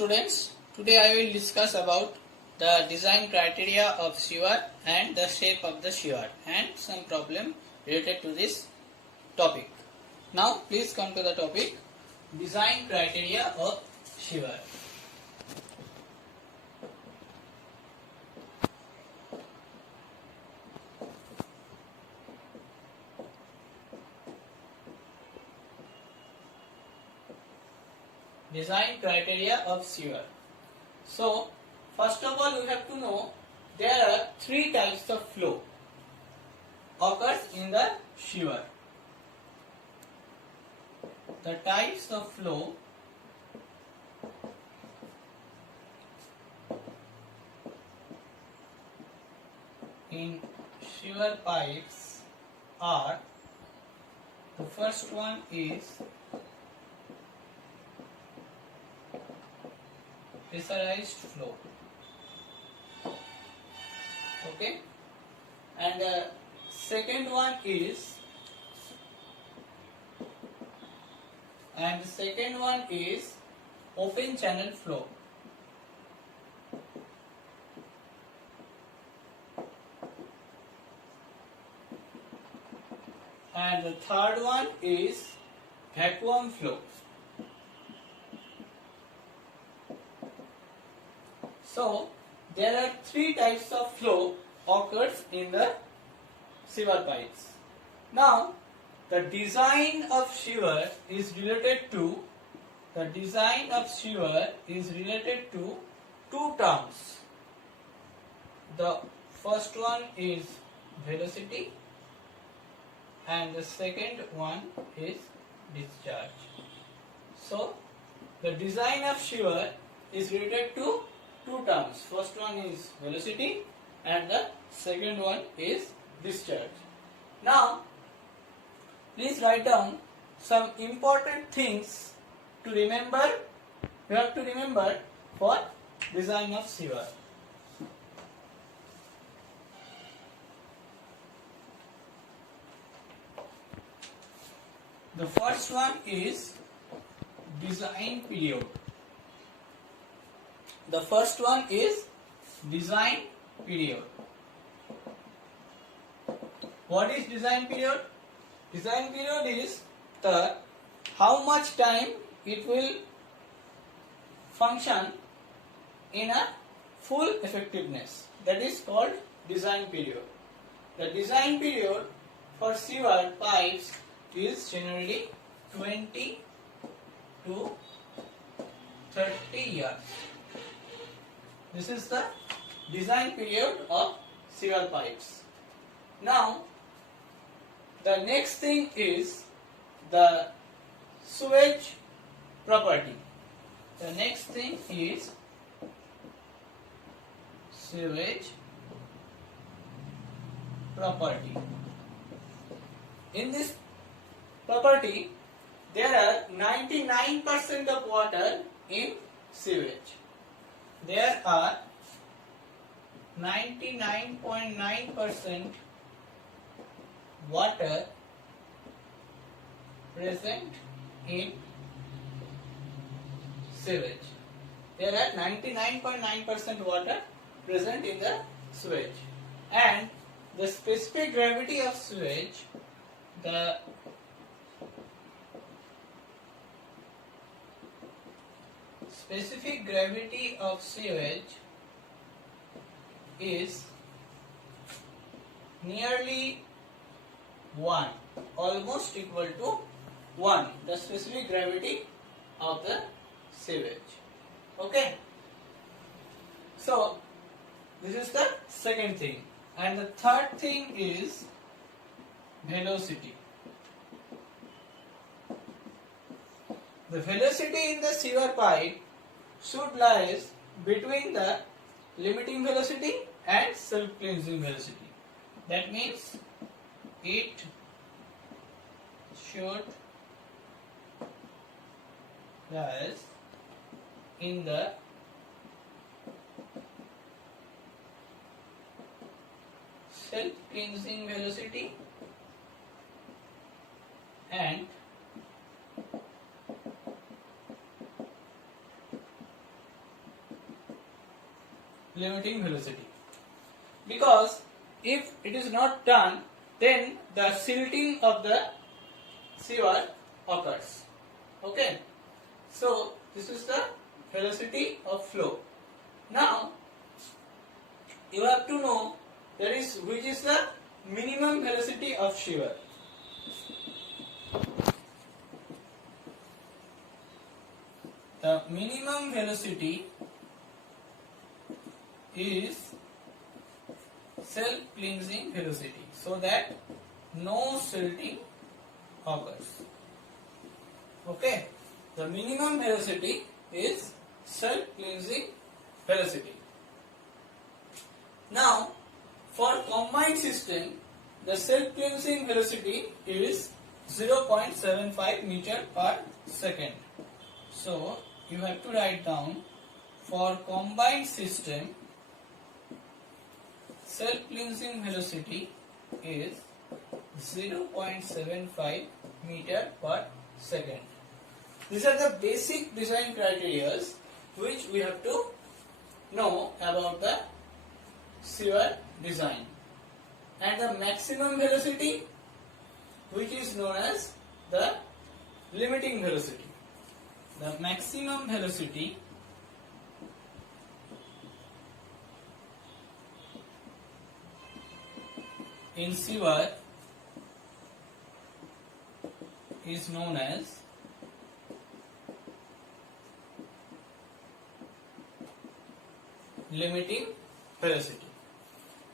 students, today I will discuss about the design criteria of sewer and the shape of the sewer and some problem related to this topic. Now please come to the topic, design criteria of sewer. Design criteria of sewer. So, first of all, you have to know there are three types of flow occurs in the sewer. The types of flow in sewer pipes are, the first one is pressurized flow, okay, and the second one is open channel flow, and the third one is vacuum flow. So, there are three types of flow occurs in the sewer pipes. Now, the design of sewer is related to two terms. The first one is velocity and the second one is discharge. So, the design of sewer is related to two terms. First one is velocity and the second one is discharge. Now, please write down some important things to remember. You have to remember for design of sewer. The first one is design period. The first one is design period. What is design period? Design period is the how much time it will function in a full effectiveness. That is called design period. The design period for sewer pipes is generally 20 to 30 years. This is the design period of sewer pipes. Now, the next thing is the sewage property. The next thing is sewage property. In this property, there are 99% of water in sewage. There are 99.9% water present in sewage. There are 99.9% water present in the sewage, and the specific gravity of sewage, the specific gravity of sewage is nearly 1, almost equal to 1, the specific gravity of the sewage. Okay. So, this is the second thing. And the third thing is velocity. The velocity in the sewer pipe should lie between the limiting velocity and self-cleansing velocity. That means it should lie in the self-cleansing velocity and limiting velocity. Because if it is not done, then the silting of the sewer occurs. Okay. So this is the velocity of flow. Now you have to know which is the minimum velocity of sewer. The minimum velocity is self-cleansing velocity, so that no silting occurs. Okay, the minimum velocity is self-cleansing velocity. Now, for combined system, the self-cleansing velocity is 0.75 meter per second. So, you have to write down, for combined system, self-cleansing velocity is 0.75 meter per second. These are the basic design criteria which we have to know about the sewer design. And the maximum velocity, which is known as the limiting velocity. The maximum velocity in sewer is known as limiting velocity.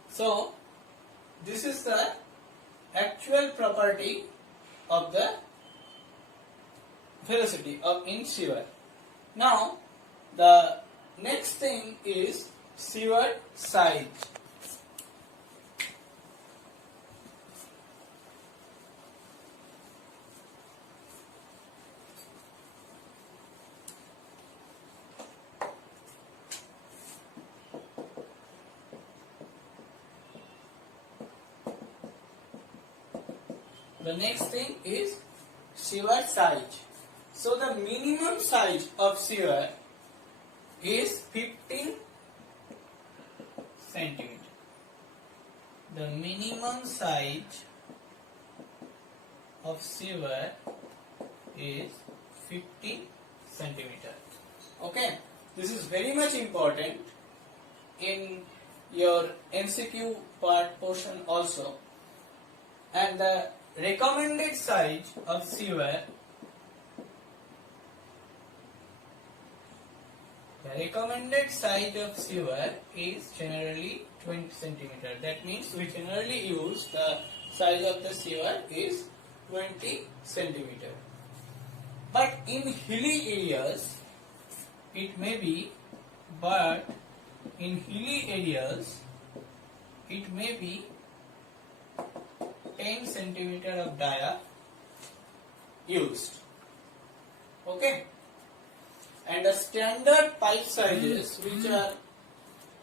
So, this is the actual property of the velocity in sewer. Now, the next thing is sewer size. The next thing is sewer size. So the minimum size of sewer is 15 centimeter. The minimum size of sewer is 15 centimeter. Okay, this is very much important in your MCQ part portion also. And the recommended size of sewer, is generally 20 centimeter. That means we generally use the size of the sewer is 20 centimeter. But in hilly areas it may be, 10 centimeter of dia used. Okay. And the standard pipe sizes which are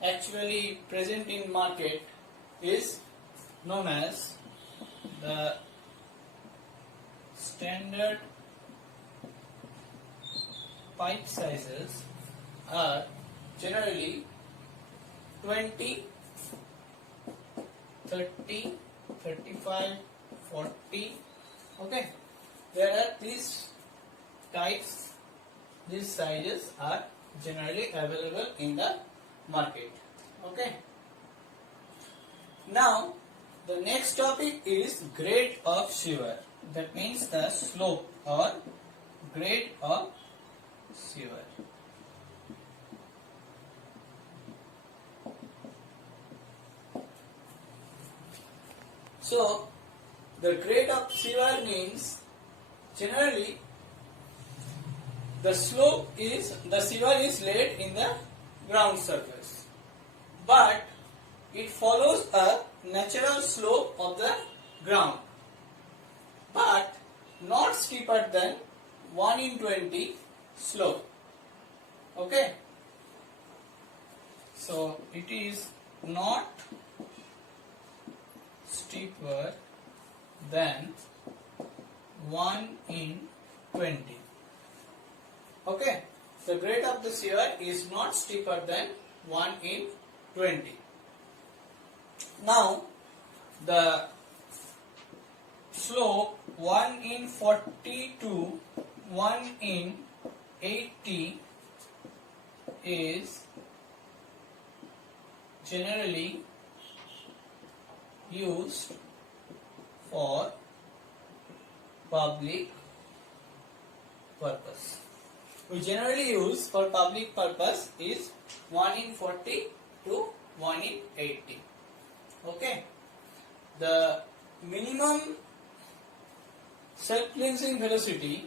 actually present in market is known as the standard pipe sizes are generally 20, 30, 35, 40. Okay, there are these types, these sizes are generally available in the market. Okay. Now the next topic is grade of sewer. That means the slope or grade of sewer. So the grade of sewer means generally the sewer is laid in the ground surface, but it follows a natural slope of the ground, but not steeper than 1/20 slope. Okay, so it is not steeper than 1/20. Okay, the grade of the sewer is not steeper than 1/20. 20. Now the slope 1 in 40 to 1 in 80 is generally used for public purpose. We generally use for public purpose is 1 in 40 to 1 in 80. Okay. The minimum self-cleansing velocity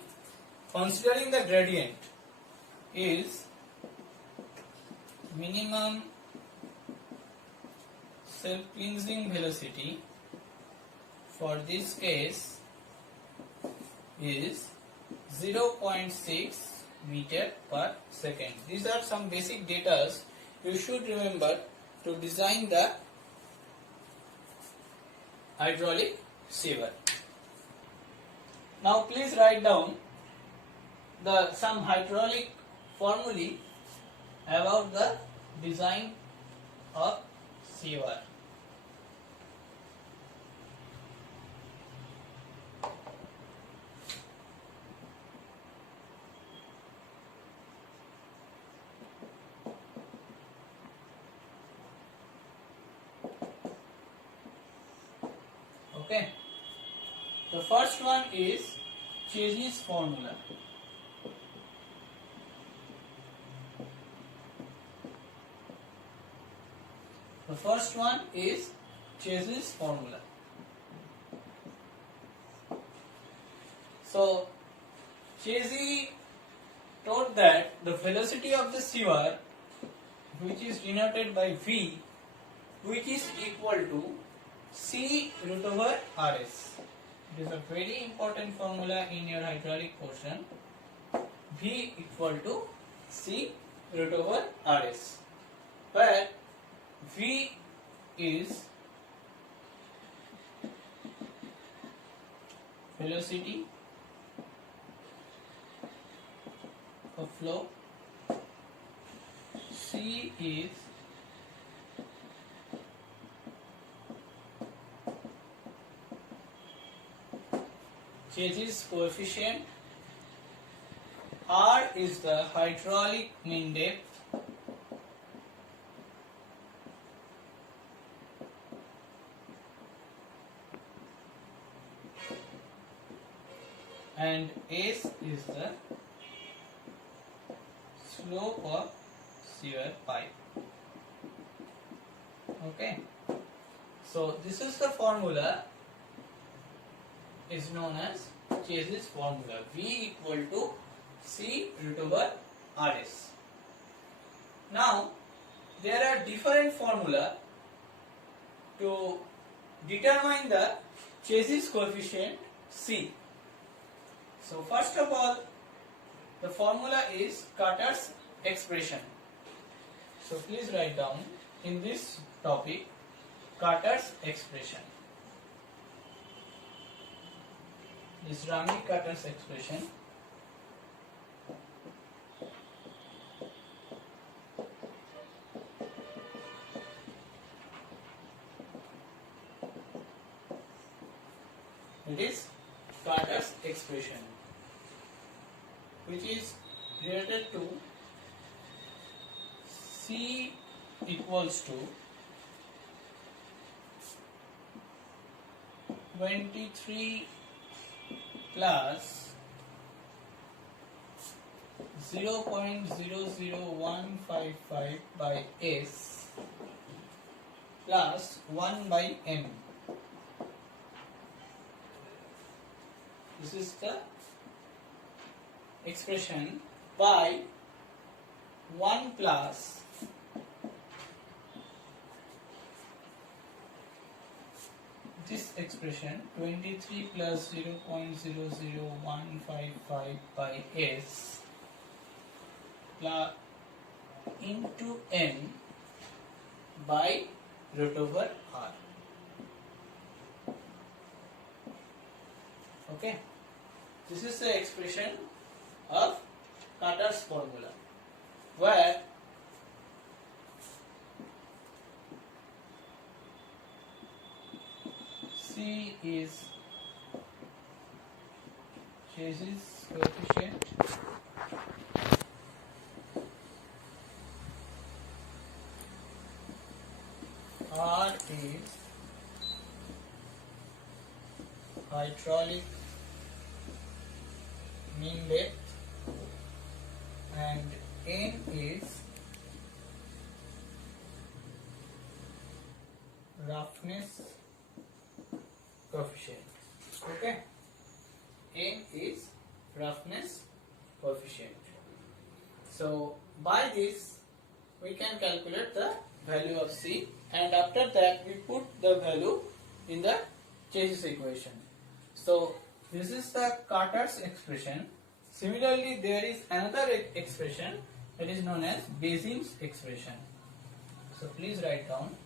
considering the gradient is minimum self-cleansing velocity for this case is 0.6 meter per second. These are some basic data you should remember to design the hydraulic sieve. Now please write down some hydraulic formulae about the design of sieve. Okay. The first one is Chase's formula. The first one is Chase's formula. So Chase told that the velocity of the sieve, which is denoted by V, which is equal to C root over Rs. It is a very important formula in your hydraulic portion. V equal to C root over Rs, where V is velocity of flow, C is Chase's coefficient, R is the hydraulic mean depth, and S is the slope of sieve pipe. Okay, so this is the formula, is known as Chase's formula. V equal to C root over Rs. Now there are different formula to determine the Chase's coefficient C. So first of all, the formula is Carter's expression. So please write down in this topic Carter's expression. This Ramey-Carter's expression. It is Carter's expression, which is related to C equals to 23 plus 0.00155 by S plus 1 by M. This is the expression by 1 plus this expression 23 plus 0.00155 by S plus into N by root over R. Okay, this is the expression of Carter's formula, where C is chassis coefficient. R is hydraulic mean depth, and N is roughness coefficient. Okay, N is roughness coefficient. So by this we can calculate the value of C, and after that we put the value in the chassis equation. So this is the Carter's expression. Similarly, there is another expression that is known as Bézim's expression. So please write down.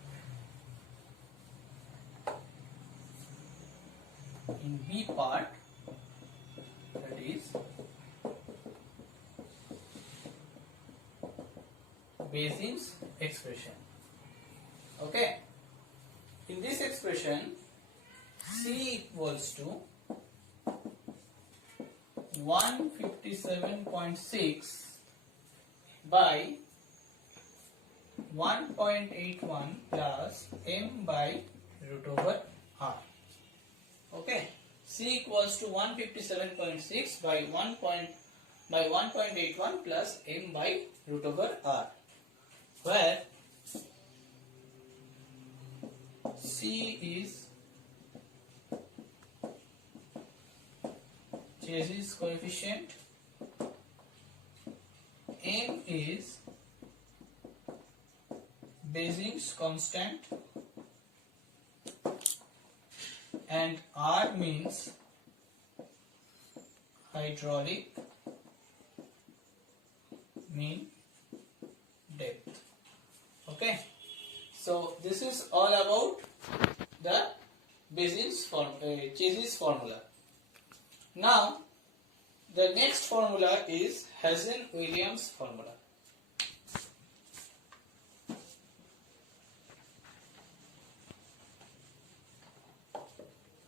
In B part, that is Bézim's expression. Okay. In this expression, C equals to 157.6 by 1.81 plus m by root over r. Okay, C equals to 157.6 by 1.81 plus m by root over r, where C is chassis coefficient, m is Bézim's constant, and r means hydraulic mean depth. Okay, so this is all about the Bézim's chassis formula. Now the next formula is Hazen-Williams formula.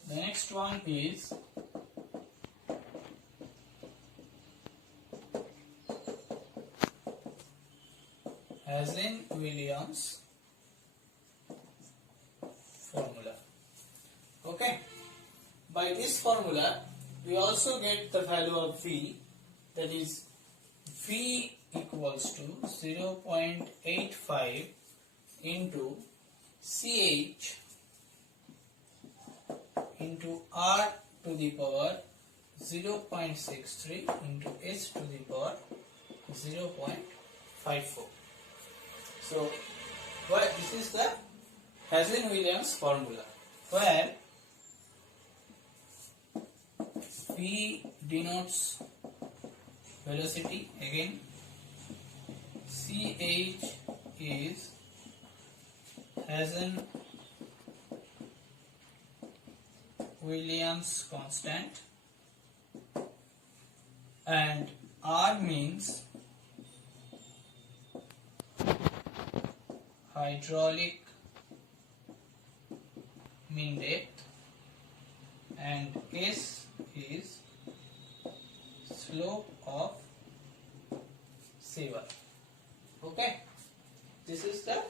The next one is Hazen-Williams formula. Okay, by this formula we also get the value of V, that is V equals to 0.85 into CH into R to the power 0.63 into S to the power 0.54. So this is the Hazen-Williams formula, where V denotes velocity, again CH is Hazen-Williams constant, and R means hydraulic mean depth, and S is slope of saver. Okay, this is the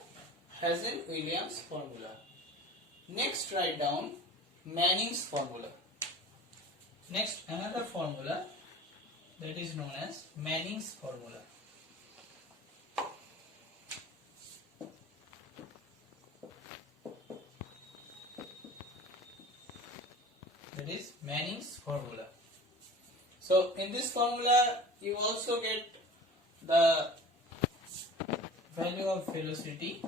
Hazen-Williams formula. Next, write down Manning's formula. Next, another formula that is known as Manning's formula. That is Manning's formula. So in this formula you also get the value of velocity,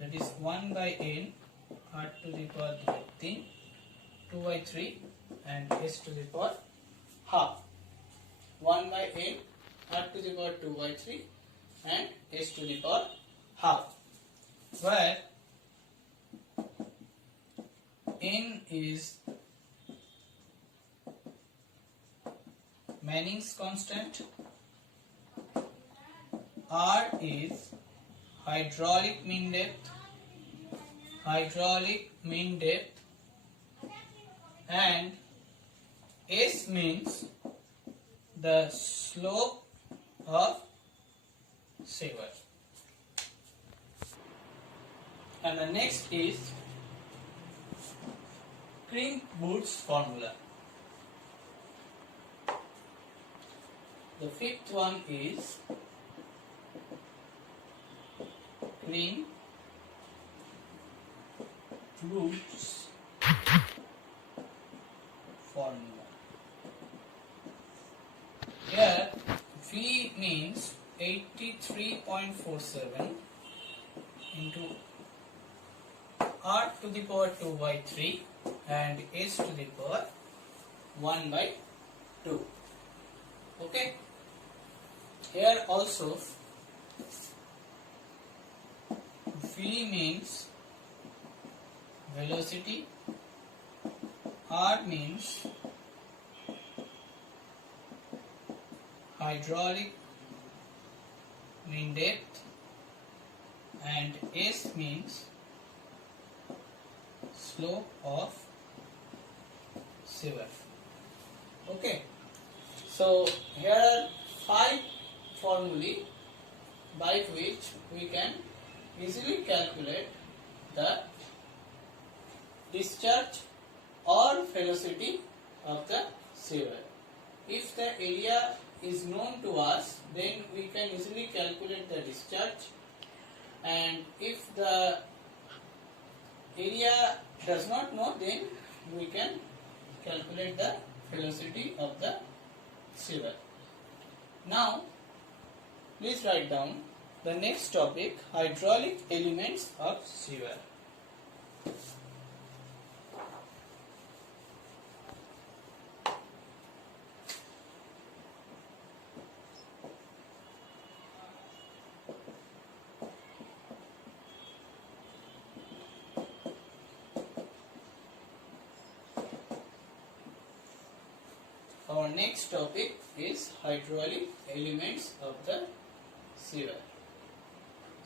that is 1 by n r to the power 3, 2 by 3 and s to the power half. 1 by n r to the power 2 by 3 and s to the power half, where n is Manning's constant, R is hydraulic mean depth, and S means the slope of sewer. And the next is Crimp's formula. The fifth one is Crimp's formula. Here V means 83.47 into R to the power 2 by 3 and S to the power 1 by 2. Okay. Here also V means velocity, R means hydraulic mean depth, and S means slope of sewer. Okay, so here are 5 formulae by which we can easily calculate the discharge or velocity of the sewer. If the area is known to us, then we can easily calculate the discharge, and if the area does not know, then we can calculate the velocity of the sewer. Now, please write down the next topic, hydraulic elements of sewer. Our next topic is hydraulic elements of the sewer.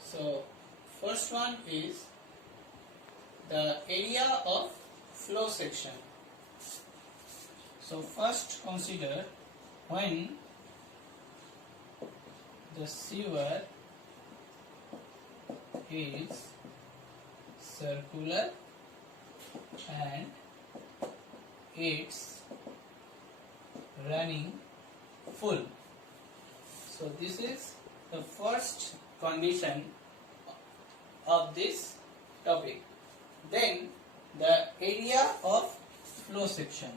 So, first one is the area of flow section. So, first consider when the sewer is circular and it's running full. So this is the first condition of this topic. Then the area of flow section.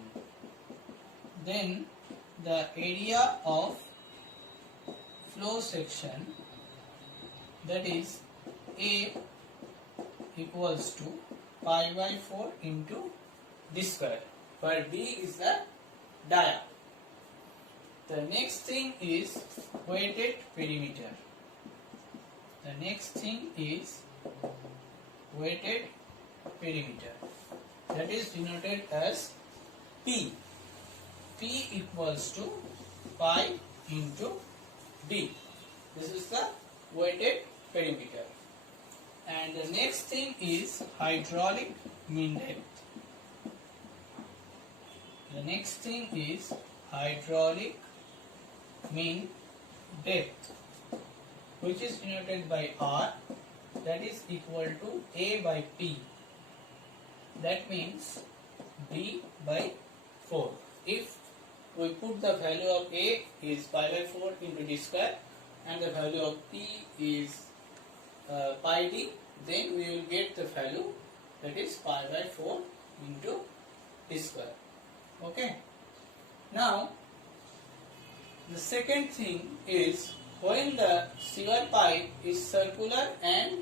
Then the area of flow section, that is A equals to pi by 4 into d square, where d is the dia. The next thing is weighted perimeter. The next thing is weighted perimeter, that is denoted as P. P equals to pi into D. This is the weighted perimeter. And the next thing is hydraulic mean depth. The next thing is hydraulic mean depth, which is denoted by R, that is equal to A by P. That means D by 4. If we put the value of A is pi by 4 into d square and the value of P is pi d, then we will get the value, that is pi by 4 into d square. Okay. Now, the second thing is when the sewer pipe is circular and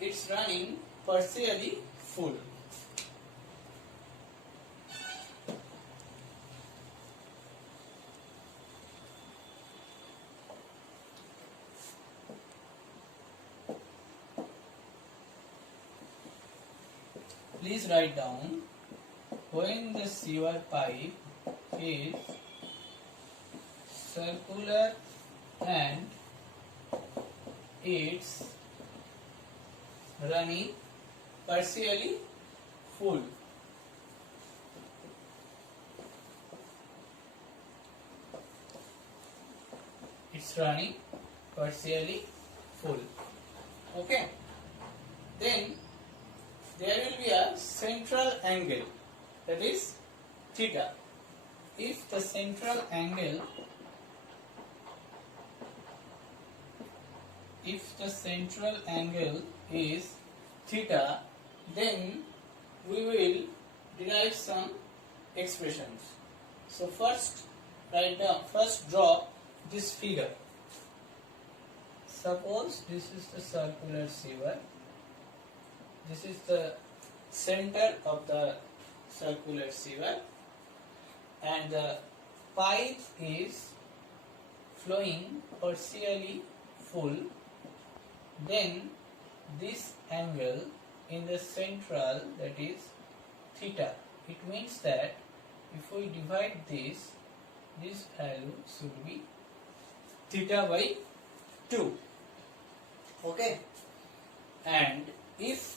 it's running partially full. Please write down when the sewer pipe is circular and it's running partially full. running partially full. Okay. Then there will be a central angle, that is theta. If the central angle is theta, then we will derive some expressions. So first draw this figure. Suppose this is the circular sieve. This is the center of the circular sieve, and the pipe is flowing partially full. Then this angle in the central, that is theta. It means that if we divide this value should be theta by 2. Okay. And if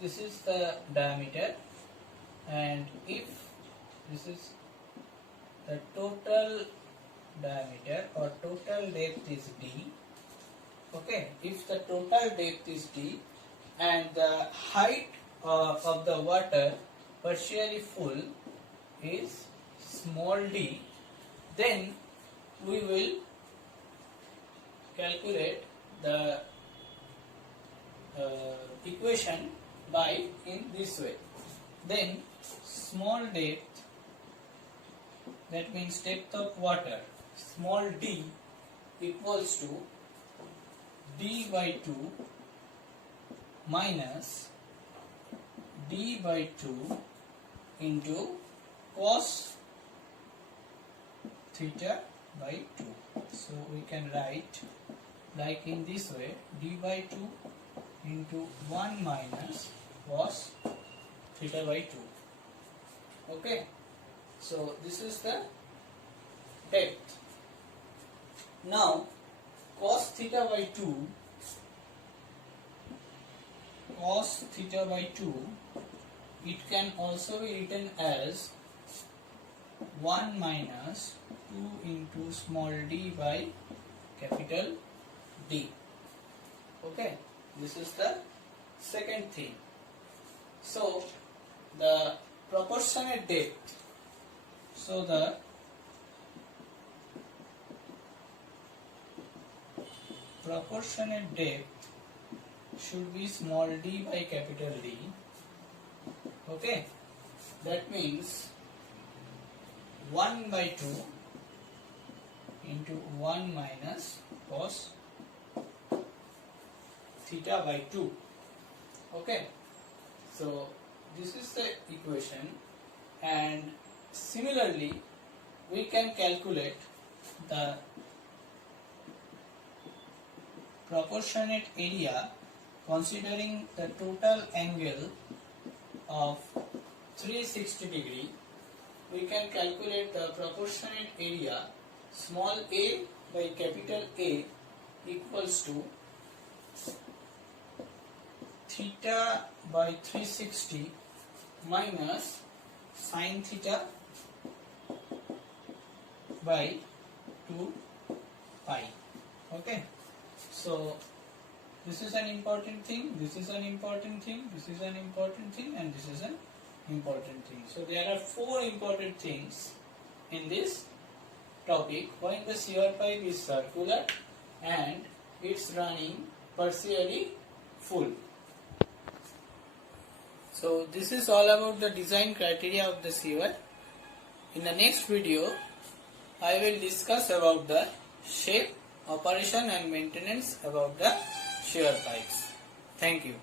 this is the diameter, and if this is the total diameter or total depth is d. Okay, if the total depth is d and the height of the water partially full is small d, then we will calculate the equation by in this way. Then small depth, that means depth of water, small d equals to d by 2 minus d by 2 into cos theta by 2. So we can write like in this way, d by 2 into 1 minus cos theta by 2. Okay, so this is the depth. Now cos theta by 2, it can also be written as 1 minus 2 into small d by capital D. Okay, this is the second thing. So the proportionate depth, so the proportionate depth should be small d by capital D. Okay, that means 1 by 2 into 1 minus cos theta by 2. Okay, so this is the equation, and similarly we can calculate the proportionate area considering the total angle of 360 degree. We can calculate the proportionate area small a by capital A equals to theta by 360 minus sin theta by 2 pi. Okay, so this is an important thing, this is an important thing, this is an important thing, and this is an important thing. So there are 4 important things in this topic when the sewer pipe is circular and it's running partially full. So this is all about the design criteria of the sewer. In the next video, I will discuss about the shape, operation and maintenance about the sewer pipes. Thank you.